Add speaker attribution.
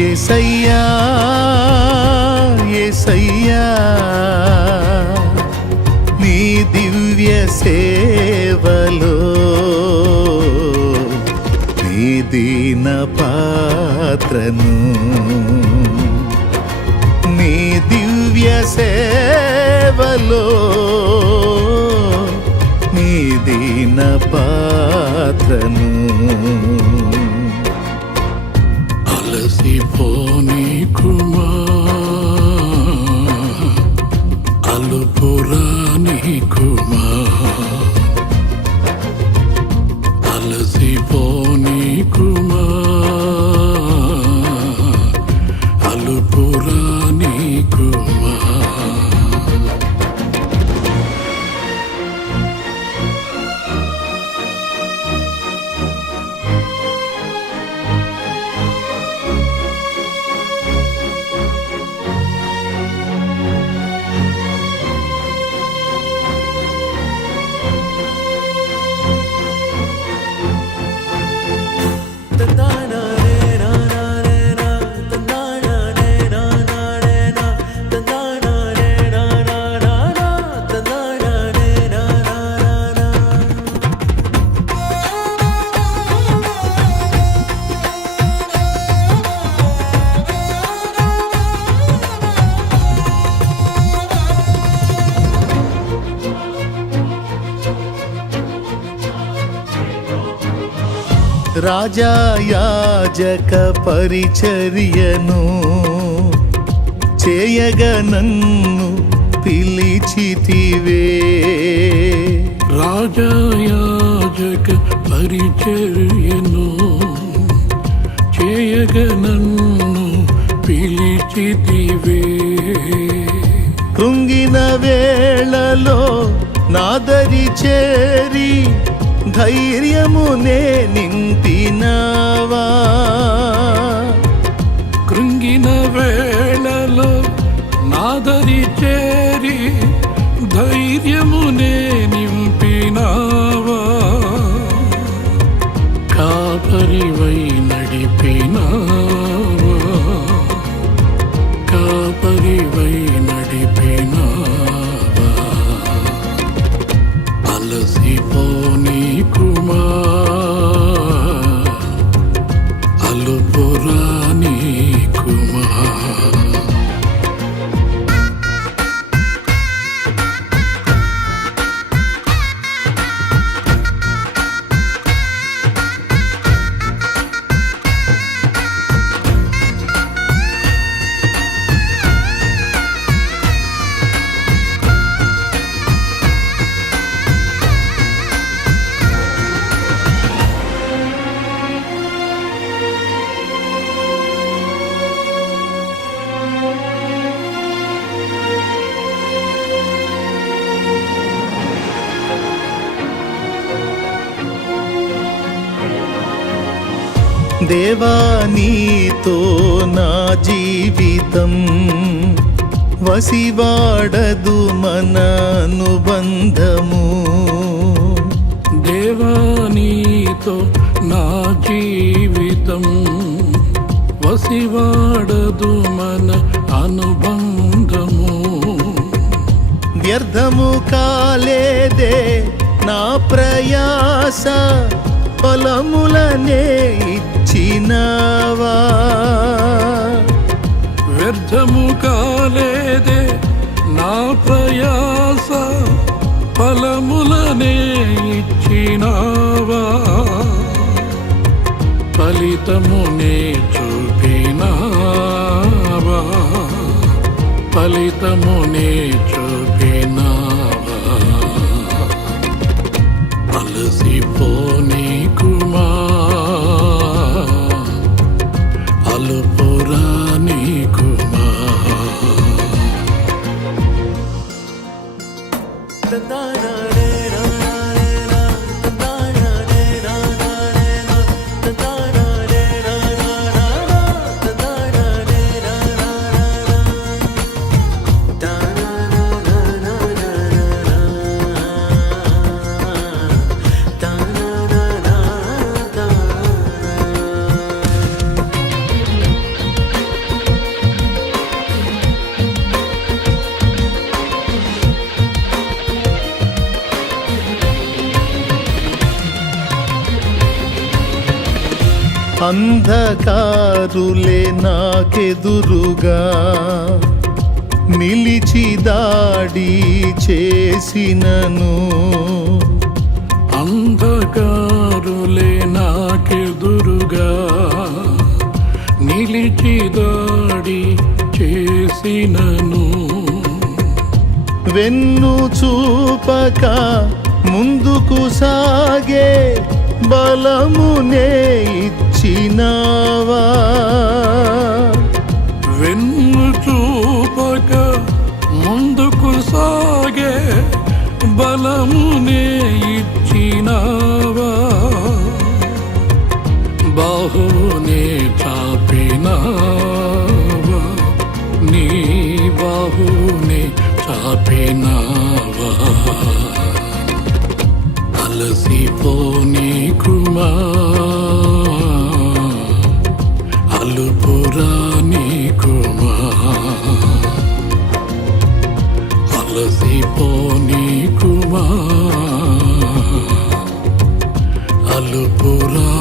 Speaker 1: ఏసయ్యా ఏసయ్యా నీ దివ్య సేవలో నీ దీన పాత్రను నీ దివ్య సేవలో నీ దీన పాత్రను రాజాయాజక పరిచర్యను చేయగ నన్ను పిలిచితివే.
Speaker 2: రాజయాజక పరిచర్యను చేయగ నన్ను పిలిచితివే.
Speaker 1: కృంగిన వేళలో నాదరి చేరి ధైర్యమునే నింపినావా?
Speaker 2: కృంగిన వేళలో నాదరి చేరి ధైర్యమునే నింపినావా
Speaker 1: దేవా నీతో నా జీవితం వసివాడదు మన అనుబంధము
Speaker 2: దేవానీతో నా జీవితం వసివాడదు మన అనుబంధము
Speaker 1: వ్యర్థము కాలేదే నా ప్రయాస పొలములనే ఇచ్చినావా
Speaker 2: వ్యర్థము కాలేదే నా ప్రయాస ఫలములనే ఇచ్చినావా? ఫలితమునే చూపినావా? ఫలితమునే చూపినావా? అలసిపోని
Speaker 1: అంధకారులే నాకెదురుగా నిలిచి దాడి చేసినను.
Speaker 2: అంధకారులే నాకెదురుగా నిలిచి దాడి చేసినను.
Speaker 1: వెన్ను చూపక ముందుకు సాగే బలమునే ఇచ్చినావా
Speaker 2: వెన్ను చూపక ముందుకు సాగే బలమునే ఇచ్చినావా? బాహునే చాపినావా? నీ బాహునే చాపినావా? అలసిపోని కుమా. అలుపురాని కుమా. అలసిపోని కుమా. అలుపురాని